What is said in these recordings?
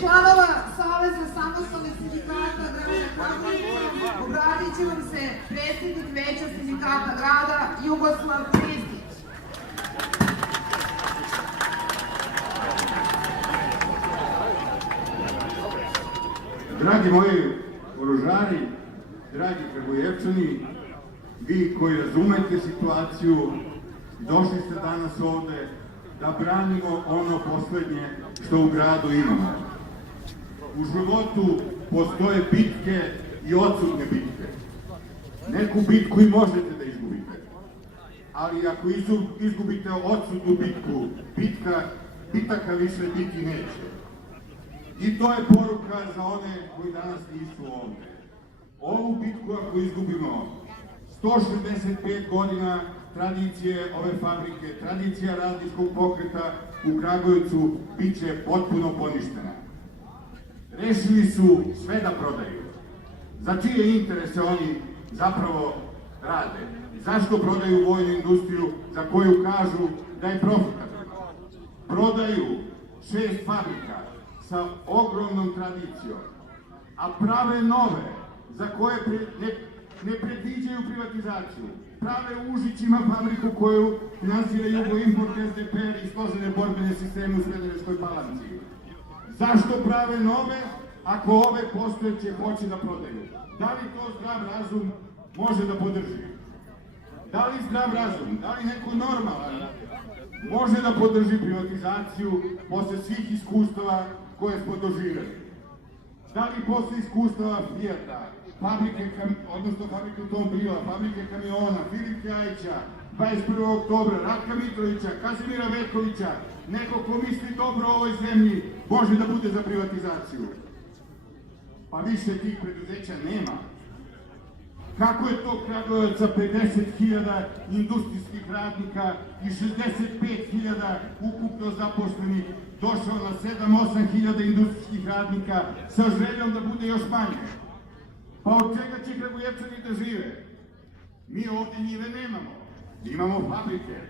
članova Saveza samostalnih sindikata Dragana Kragujevca obratit će vam se predsjednik Veća sindikata grada Jugoslav Ristić. Dragi moji oružari, dragi Kragujevčani, vi koji razumete situaciju, došli ste danas ovde da branimo ono poslednje što u gradu imamo. U životu postoje bitke i odsutne bitke. Neku bitku i možete da izgubite, ali ako izgubite odsutnu bitku, bitaka više biti neće. I to je poruka za one koji danas nisu ovde. Ovu bitku ako izgubimo, 165 godina tradicije ove fabrike, tradicija radničkog pokreta u Kragujevcu bit će potpuno poništena. Rešili su sve da prodaju. Za čije interese oni zapravo rade? Zašto prodaju vojnu industriju za koju kažu da je profitabilna? Prodaju 6 fabrika sa ogromnom tradicijom, a prave nove za koje ne predviđaju privatizaciju. Prave u Užićima fabriku koju finansira Jugoimport, SDPR i složene borbene sisteme u Smederevskoj Palanci. Zašto prave nove ako ove postojeće hoće da prodaju? Da li to zdrav razum može da podrži? Da li zdrav razum, da li neko normalan može da podrži privatizaciju posle svih iskustava koje smo doživjeli? Da li posle iskustava Fijata, fabrike automobila, fabrike kamiona, Filip Kjajića, 21. oktobra, Ratka Mitrovića, Kazimira Vetkovića, neko ko misli dobro o ovoj zemlji, može da bude za privatizaciju? Pa više tih preduzeća nema. Kako je to Kragujevac sa 50.000 industrijskih radnika i 65.000 ukupno zaposlenih došao na 7-8 hiljada industrijskih radnika sa željom da bude još manje? Pa od čega će Kragujevčani da žive? Mi ovde njive nemamo, imamo fabrike.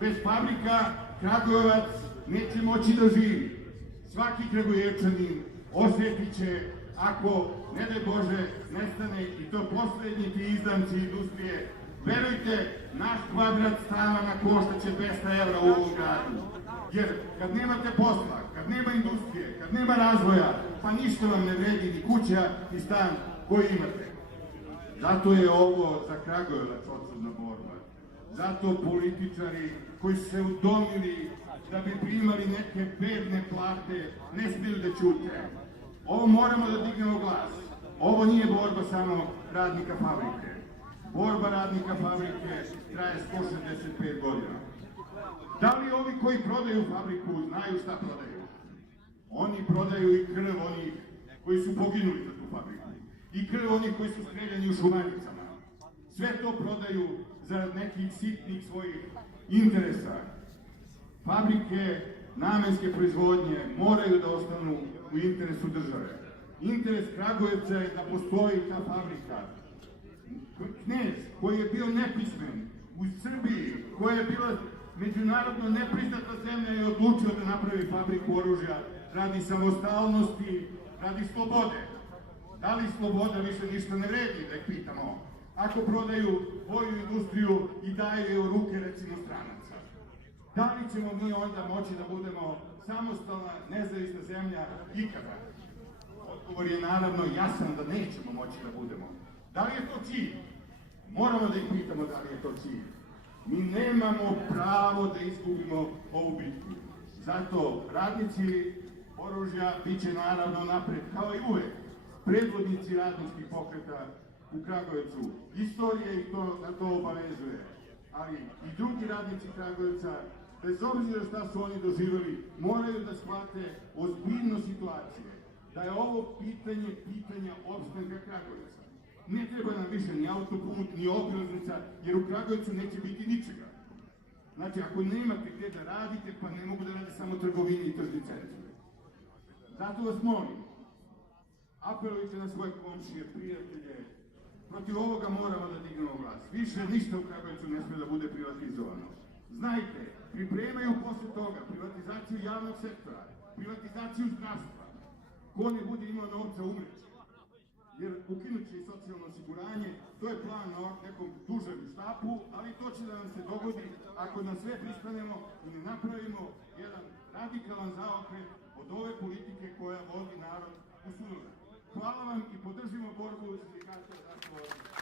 Bez fabrika Kragujevac neće moći da živi. Svaki Kragujevčanin osjetit će ako, ne daj Bože, nestane i to poslednji ti izdamci industrije. Verujte, naš kvadrat stana koštaće 200 evra u ovom gradu. Jer kad nemate posla, kad nema industrije, kad nema razvoja, pa ništa vam ne vredi ni kuća ni stan koji imate. Zato je ovo za Kragujevac odsudna borba. Zato političari koji su se udomili da bi primali neke bedne plate ne smiju da ćute. Ovo moramo da dignemo glas. Ovo nije borba samo radnika fabrike. Borba radnika fabrike traje 165 godina. Da li ovi koji prodaju fabriku znaju šta prodaju? Oni prodaju i krv onih koji su poginuli za tu fabriku. I krv onih koji su streljani u Šumaricama. Sve to prodaju za nekih sitnih svojih interesa. Fabrike namenske proizvodnje moraju da ostanu u interesu države. Interes Kragujevca je da postoji ta fabrika. Knez koji je bio nepismen u Srbiji, koja je bila međunarodno nepriznata zemlja, je odlučio da napravi fabriku oružja radi samostalnosti, radi slobode. Da li sloboda više ništa ne vredi, da ih pitamo, ako prodaju vojnu industriju i daju je u ruke, recimo, stranaca? Da li ćemo mi onda moći da budemo samostalna, nezavisna zemlja ikada? Odgovor je naravno jasan da nećemo moći da budemo. Da li je to cilj? Moramo da ih pitamo da li je to cilj. Mi nemamo pravo da izgubimo ovu bitku. Zato radnici oružja bit će naravno napred, kao i uvek, predvodnici radničkih pokreta u Kragujevcu. Istorija ih na to obavezuje. Ali i drugi radnici Kragujevca, bez obzira šta su oni doživjeli, moraju da shvate ozbiljnost situacije. Da je ovo pitanje opstanka Kragujevca. Ne treba nam više ni autoput, ni obilaznica, jer u Kragujevcu neće biti ničega. Znači, ako nemate gde da radite, pa ne mogu da rade samo trgovine i tržni centri. Zato vas molim, apelujte na svoje komšije, prijatelje, protiv ovoga moramo da dignemo glas. Više ništa u Kragujevcu ne sme da bude privatizovano. Znajte, pripremaju posle toga privatizaciju javnog sektora, privatizaciju zdravstva, ko ne bude imao novca umreće. Jer ukinut će i socijalno osiguranje, to je plan na nekom dužem štapu, ali to će da nam se dogodi ako na sve pristanemo i ne napravimo jedan radikalan zaokret od ove politike koja vodi narod u sudove. Hvala vam i podržimo borbu sindikata za